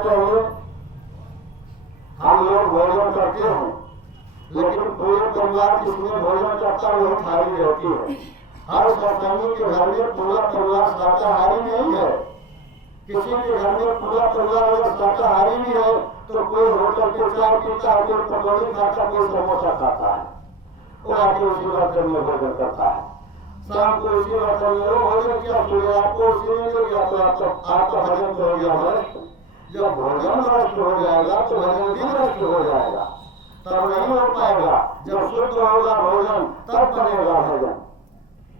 चाहिए। हम लोग भोजन करते हैं, लेकिन पूरे परिवार जिसमें भोजन करता है वही थाली रहती है। हर सत्संगी के घर में पूरा परिवार शाकाहारी नहीं है। किसी के घर में पूरा परिवार अगर शाकाहारी भी है तो कोई होटल के चाय पीता है, कोई पकौड़ी खाता, कोई समोसा खाता है, वो आके उसी बर्तन में भोजन करता है। शाम को इसी बर्तन में वो भोजन किया, सुबह आपको उसी में मिल गया तो आपका भोजन तो हो गया भ्रष्ट। जब भोजन भ्रष्ट हो जाएगा तो भोजन भी भ्रष्ट हो जाएगा, तब नहीं हो पाएगा। जब शुद्ध होगा भोजन तब बनेगा भोजन।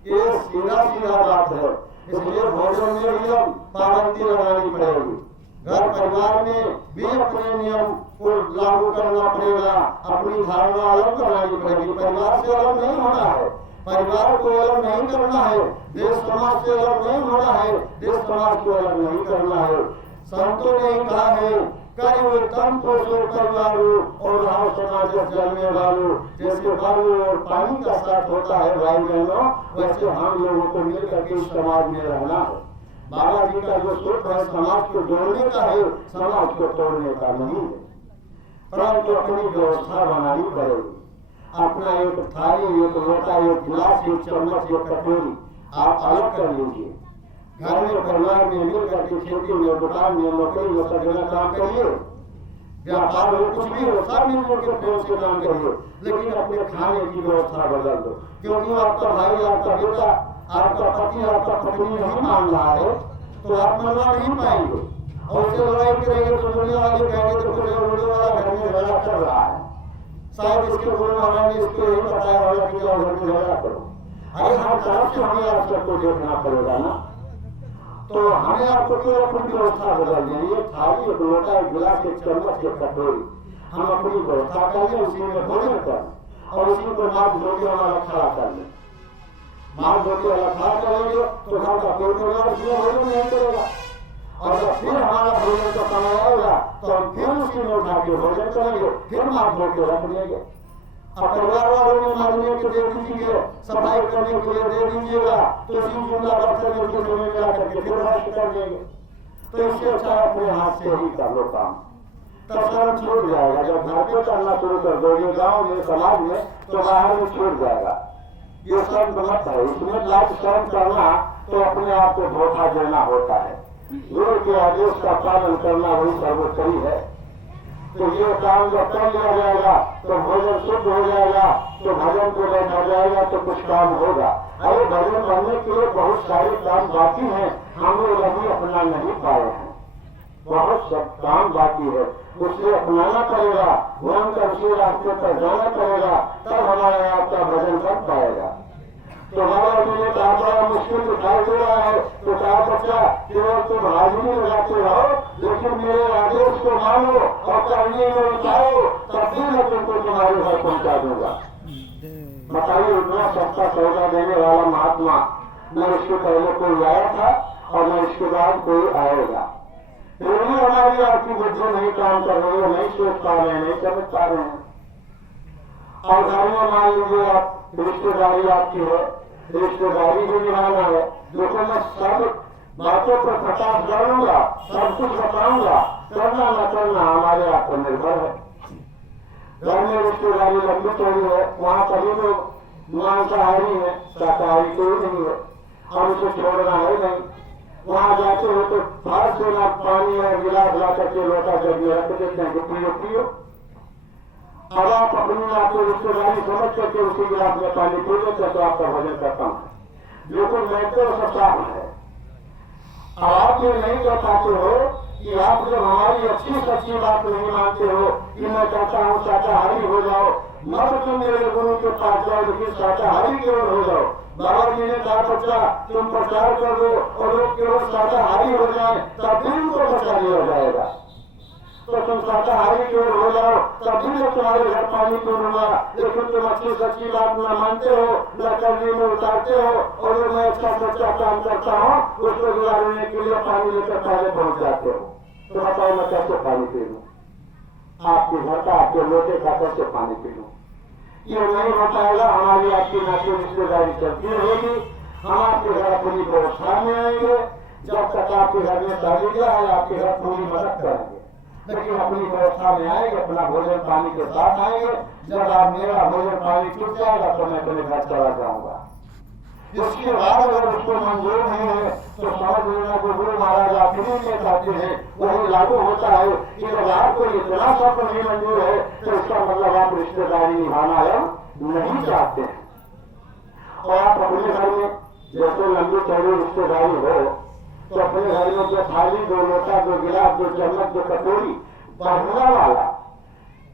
ये सीधा सीधा बात है। इसलिए भोजन में भी हम पाबंदी लगानी पड़ेगी। घर परिवार में भी अपने नियम को लागू करना पड़ेगा, अपनी धारणा अलग बनानी पड़ेगी। परिवार से अलग नहीं होना है, परिवार को अलग नहीं करना है, देश समाज से अलग नहीं होना है, देश समाज को अलग नहीं करना है। संतों ने कहा है, कई तम पोषो परिवारो और राव समाज जन्मे वालों। जैसे बालू और पानी का साथ होता है भाई बहनों, वैसे हम लोगों को मिलकर के इस समाज में रहना है। बाबा जी का जो सूत्र है समाज को जोड़ने का है, समाज को तोड़ने का नहीं है। परंतु अपनी व्यवस्था बनानी पड़ेगी। अपना एक थाली, एक लोटा, एक गिलास, एक चम्मच, एक कटोरी आप अलग कर लीजिए। घर में परिवार में मिलकर के खेती में, दुकान में, नौकरी में सब जगह काम करिए। व्यापार हो, कुछ भी हो, सब मिलकर के प्रेम से काम करिए, लेकिन अपने खाने की व्यवस्था बदल दो। क्योंकि आपका भाई, आपका बेटा, आपका पति, आपका पत्नी नहीं मान रहा है तो आप मनवा नहीं पाएंगे। और उससे लड़ाई करेंगे तो दुनिया वाले कहेंगे तो फिर रोने वाला घर में झगड़ा चल रहा है। शायद इसके बोलने वाला ने इसको यही बताया होगा कि घर में झगड़ा करो। अरे हर तरफ से हमें आप सबको देखना पड़ेगा ना, तो हमें आपको केवल अपनी व्यवस्था बदलनी है। ये थाली, एक लोटा, एक गिलास, एक चम्मच, एक कटोरी हम अपनी व्यवस्था कर लें, उसी में भोजन करें और उसी को माथ धो के हमारा खड़ा कर लें। माथ धो के वाला खड़ा करेंगे तो घर का कोई परिवार इसमें भोजन नहीं करेगा। और जब फिर हमारा भोजन का समय आएगा तो हम फिर उसी में उठा के भोजन करेंगे, फिर माथ धो के रख लेंगे। अब परिवार वालों ने मांगने के दे दीजिए, सफाई करने के लिए दे दीजिएगा, तो इसी जुमला बर्तन में दूसरे में मिला करके फिर नष्ट कर देंगे। तो इससे अच्छा अपने हाथ से ही कर लो काम, तब शर्म छूट जाएगा। जब घर पे करना शुरू कर दोगे गाँव में, समाज में, तो बाहर में छूट जाएगा। ये शर्म मत है, इसमें लाभ शर्म करना तो अपने आप को धोखा देना होता है। गुरु के आदेश का पालन करना वही सर्वोपरि है। तो ये काम जब कर लिया जाएगा तो भोजन शुद्ध हो जाएगा, तो भजन को बैठा जाएगा तो कुछ काम होगा। अरे भजन करने के लिए बहुत सारे काम बाकी हैं, हम लोग अभी अपना नहीं पाए हैं। बहुत सब काम बाकी है, उसे अपनाना पड़ेगा, भगवान का उसी रास्ते पर जाना पड़ेगा, तब हमारे आपका भजन कर पाएगा। तो बाबा जी ने कहा बड़ा मुश्किल दिखाई दे रहा है, तो कहा बच्चा केवल तुम हाजिरी लगाते रहो, लेकिन मेरे आदेश को मानो और करने में उठाओ, तब भी मैं तुमको तुम्हारे घर पहुंचा दूंगा। बताइए, इतना सस्ता सौदा देने वाला महात्मा न इसके पहले कोई आया था और न इसके बाद कोई आएगा। फिर भी हमारी आपकी बुद्धि नहीं काम कर रही है, नहीं सोच पा रहे हैं, नहीं समझ पा रहे हैं। और घर में मान लीजिए आप रिश्तेदारी आपकी है, रिश्तेदारी भी निभाना है। देखो मैं सब बातों पर प्रकाश डालूंगा, सब कुछ बताऊंगा, करना न करना हमारे आप पर निर्भर है। घर में रिश्तेदारी लंबी चौड़ी है, वहाँ सभी लोग मांसाहारी है, शाकाहारी कोई नहीं है, और उसे छोड़ना है नहीं। वहाँ जाते हो तो हर से ना पानी और गिलास ला करके लोटा जब रख देते हैं कि पियो पियो। अब आप अपनी आपको रिश्तेदारी समझ करके उसी गिलास में पानी पी लेते तो आपका भोजन करता है, बिल्कुल महत्व सब साफ है। अब आप ये नहीं कर पाते हो कि आप जब हमारी अच्छी सच्ची बात नहीं मानते हो कि मैं चाहता हूँ शाकाहारी हो जाओ, मत तुम मेरे गुरु के पास जाओ, लेकिन शाकाहारी केवल हो जाओ। बाबा जी ने कहा बच्चा तुम प्रचार कर दो और लोग केवल शाकाहारी हो जाए, तब भी उनको बचा लिया जाएगा। तो तुम शाकाहारी केवल हो जाओ, तब भी मैं तुम्हारे घर पानी पी लूंगा, लेकिन तुम अच्छी सच्ची बात न मानते हो, न करने में उतारते हो, और जो मैं अच्छा सच्चा काम करता हूँ उसको गुजारने के लिए पानी लेकर पहले पहुंच जाते हो। तो बताओ मैं कैसे पानी पी लूँ? आपके घर का, आपके लोटे का कैसे पानी पी लूँ? ये नहीं हो पाएगा। हमारी आपकी नाती रिश्तेदारी चलती रहेगी, हम आपके घर अपनी व्यवस्था में आएंगे, जब तक आपके घर में सहूलियत है आपके घर पूरी मदद करेंगे, लेकिन अपनी व्यवस्था में आएंगे, अपना भोजन पानी के साथ आएंगे। जब आप मेरा भोजन पानी छूट जाएगा तो मैं अपने घर चला जाऊंगा। इसके बाद अगर उसको मंजूर नहीं है तो समझ लेना जो गुरु महाराज आखिरी में कहते हैं वही लागू होता है कि जब आपको इतना सब नहीं मंजूर है तो इसका मतलब आप रिश्तेदारी निभाना नहीं चाहते हैं। और आप अपने घर में जैसे लंबी चौड़ी रिश्तेदारी हो तो अपने घर में जो थाली, दो लोटा, दो गिलास, दो चम्मच, दो कटोरी बढ़ना वाला,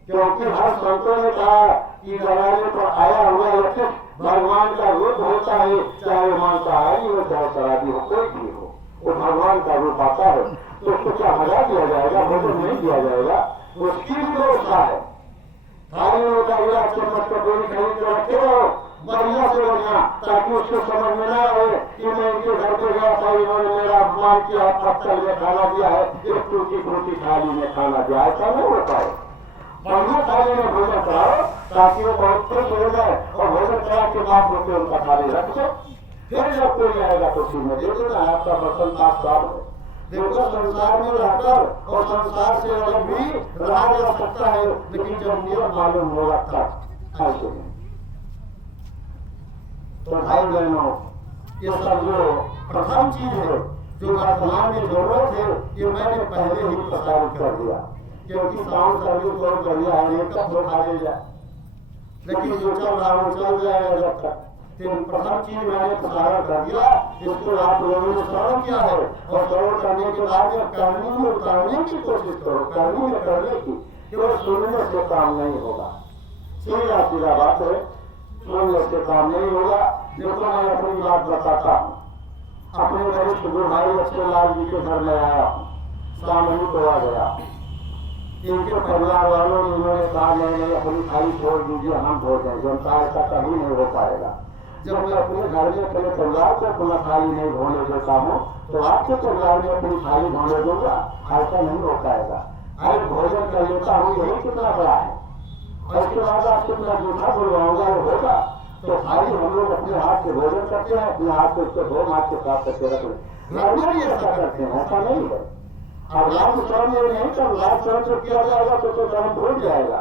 क्योंकि हर संतों ने कहा कि दरवाजे पर आया हुआ व्यक्ति भगवान का रूप होता है, चाहे मांसाहारी हो चाहे शराबी हो, कोई भी हो, वो भगवान का रूप आता है। तो उसको क्या भगा दिया जाएगा, भोजन नहीं दिया जाएगा, उसकी भी व्यवस्था है। थाली लोटा गिलास चम्मच कटोरी खरीद कर रखे हो बढ़िया से बढ़िया, ताकि उसको समझ में ना आए कि मैं इनके घर पे गया था, इन्होंने मेरा अपमान किया, पत्थर में खाना दिया है, एक टूटी फूटी थाली में खाना दिया, ऐसा नहीं हो पाए। बढ़िया थाली में भोजन कराओ ताकि वो बहुत खुश हो जाए और भोजन करा के बाद होकर उनका थाली रख दो, फिर जब कोई आएगा तो उसी में दे देना, आपका बर्तन पास साफ है। देखो संसार में रहकर और संसार से अलग भी रहा जा सकता है, लेकिन जब नियम मालूम होगा तब ऐसे में। तो भाई बहनों, ये सब जो प्रथम चीज है जो वर्तमान में जरूरत है, ये मैंने पहले ही प्रसारित कर दिया, क्योंकि साउंड सर्विस बहुत बढ़िया है, एक तक खा ले जाए, लेकिन जो चल रहा वो चल जाएगा जब तक। तो प्रथम चीज मैंने प्रसारण कर दिया, इसको आप लोगों ने श्रवण किया है और श्रवण करने के बाद जब करनी में उतारने की कोशिश करो, करनी में करने की, केवल सुनने से काम नहीं होगा। सीधा सीधा बात है, सुनने से काम नहीं होगा। देखो मैं अपनी बात बताता हूँ, अपने वरिष्ठ गुरु भाई अच्छे लाल जी के घर में आया हूँ, सामने को आ गया, इनके परिवार वालों ने उन्होंने कहा नहीं अपनी थाली छोड़ दीजिए, हम धो दें, जनता ऐसा कभी नहीं हो पाएगा। जब मैं अपने घर में अपने परिवार को अपना थाली नहीं धोने देता हूँ तो आपके परिवार में अपनी थाली धोने दूंगा, ऐसा नहीं हो पाएगा। अरे भोजन कर लेता हूँ, यही कितना बड़ा है, और इसके बाद आप कितना जूठा बुलवाऊंगा वो होगा। तो थाली हम लोग अपने हाथ से भोजन करते हैं, अपने हाथ से उसको धो हाथ के साफ करके रख लें, घर में भी ऐसा करते हैं, ऐसा नहीं है। अब रात स्वयं में नहीं, तब रात स्वयं से किया जाएगा तो धर्म भूल जाएगा।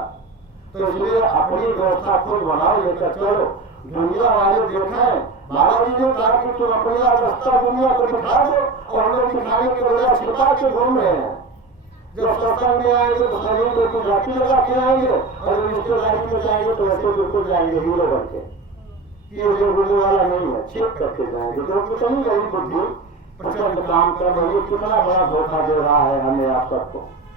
तो इसलिए अपनी व्यवस्था खुद बनाओ, लेकर चलो। दुनिया वाले देखें, बाबा जी ने कहा कि तुम अपनी रास्ता दुनिया को दिखा दो, और हम लोग दिखाने के बजाय छिपा के घूम रहे हैं। जब सत्संग में आएंगे तो शरीर में कुछ राखी लगा के आएंगे, और जब रिश्तेदारी में जाएंगे तो ऐसे बिल्कुल जाएंगे हीरो बन के, ये जो गुरु वाला नहीं है, छिप करके जाएंगे। तो कितनी गई बुद्धि प्रचंड काम कर रही है, कितना बड़ा धोखा दे रहा है हमें आप सबको।